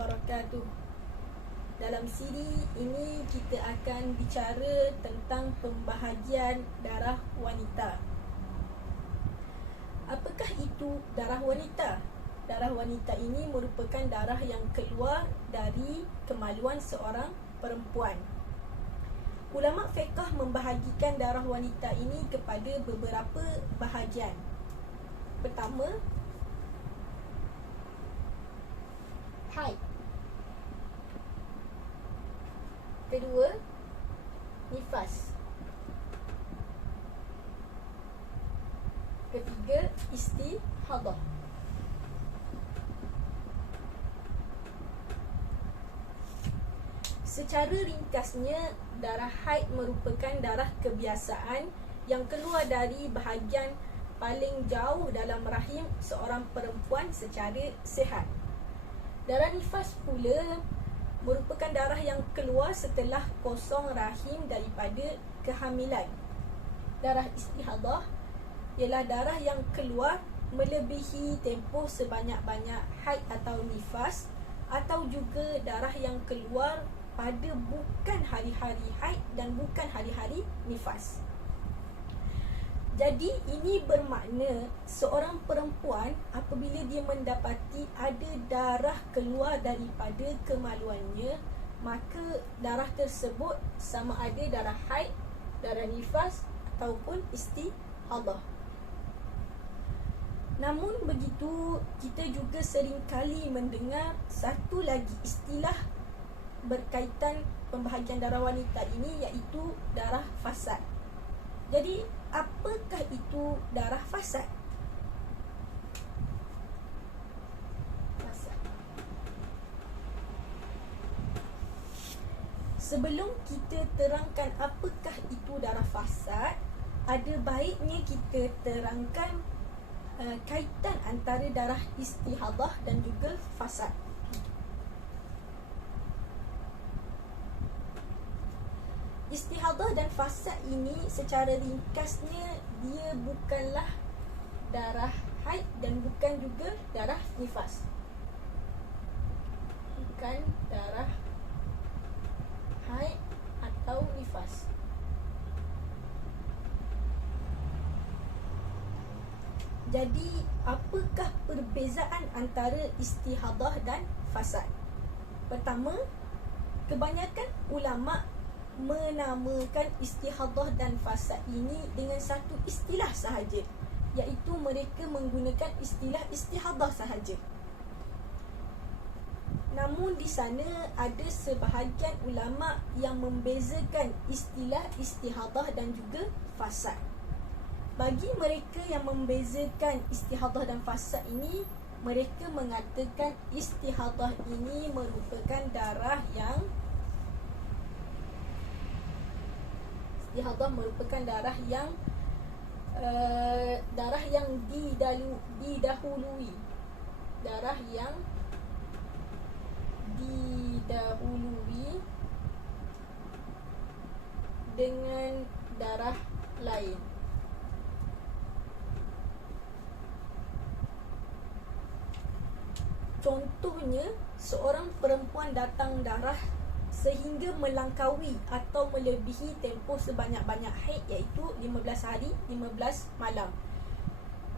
wabarakatuh. Dalam siri ini kita akan bicara tentang pembahagian darah wanita. Apakah itu darah wanita? Darah wanita ini merupakan darah yang keluar dari kemaluan seorang perempuan. Ulama fiqh membahagikan darah wanita ini kepada beberapa bahagian. Pertama, haid. Kedua, nifas. Ketiga, istihadah. Secara ringkasnya, darah haid merupakan darah kebiasaan yang keluar dari bahagian paling jauh dalam rahim seorang perempuan secara sihat. Darah nifas pula merupakan darah yang keluar setelah kosong rahim daripada kehamilan. Darah istihadah ialah darah yang keluar melebihi tempoh sebanyak-banyak haid atau nifas, atau juga darah yang keluar pada bukan hari-hari haid dan bukan hari-hari nifas. Jadi ini bermakna seorang perempuan apabila dia mendapati ada darah keluar daripada kemaluannya, maka darah tersebut sama ada darah haid, darah nifas ataupun istihadah. Namun begitu, kita juga seringkali mendengar satu lagi istilah berkaitan pembahagian darah wanita ini, iaitu darah fasad. Jadi, apakah itu darah fasad? Sebelum kita terangkan apakah itu darah fasad, ada baiknya kita terangkan kaitan antara darah istihadah dan juga fasad. Istihadah dan fasad ini secara ringkasnya dia bukanlah darah haid dan bukan juga darah nifas. Bukan darah haid atau nifas. Jadi, apakah perbezaan antara istihadah dan fasad? Pertama, kebanyakan ulama menamakan istihadah dan fasad ini dengan satu istilah sahaja, iaitu mereka menggunakan istilah istihadah sahaja. Namun di sana ada sebahagian ulama yang membezakan istilah istihadah dan juga fasad. Bagi mereka yang membezakan istihadah dan fasad ini, mereka mengatakan istihadah ini merupakan darah yang didahului, darah yang didahului dengan darah lain. Contohnya, seorang perempuan datang darah sehingga melangkaui atau melebihi tempoh sebanyak-banyak haid, iaitu 15 hari, 15 malam.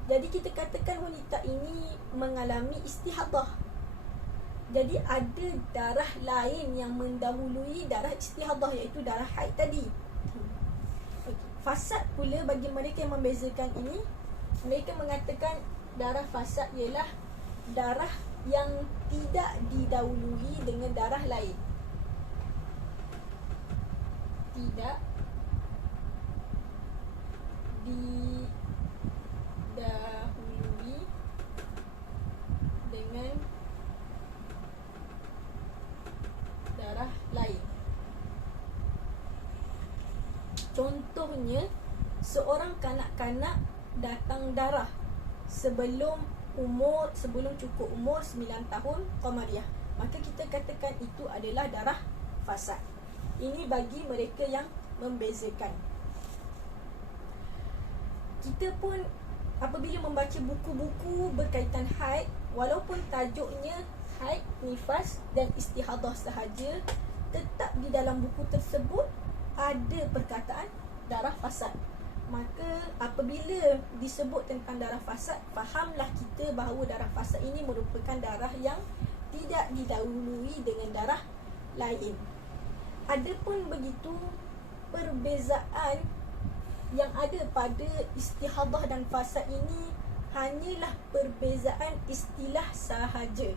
Jadi kita katakan wanita ini mengalami istihadah. Jadi ada darah lain yang mendahului darah istihadah, iaitu darah haid tadi. Fasad pula, bagi mereka yang membezakan ini, mereka mengatakan darah fasad ialah darah yang tidak didahului dengan darah lain. Tidak didahului dengan darah lain. Contohnya, seorang kanak-kanak datang darah sebelum cukup umur 9 tahun Qamariyah, maka kita katakan itu adalah darah fasad. Ini bagi mereka yang membezakan. Kita pun apabila membaca buku-buku berkaitan haid, walaupun tajuknya haid, nifas dan istihadah sahaja, tetap di dalam buku tersebut ada perkataan darah fasad. Maka apabila disebut tentang darah fasad, fahamlah kita bahawa darah fasad ini merupakan darah yang tidak didahului dengan darah lain. Adapun begitu, perbezaan yang ada pada istihadah dan fasad ini hanyalah perbezaan istilah sahaja.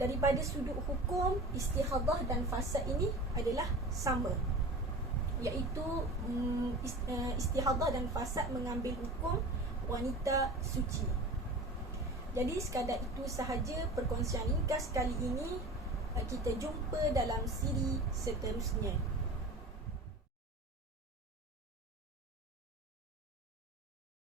Daripada sudut hukum, istihadah dan fasad ini adalah sama, iaitu istihadah dan fasad mengambil hukum wanita suci. Jadi sekadar itu sahaja perkongsian ringkas kali ini. Kita jumpa dalam siri seterusnya.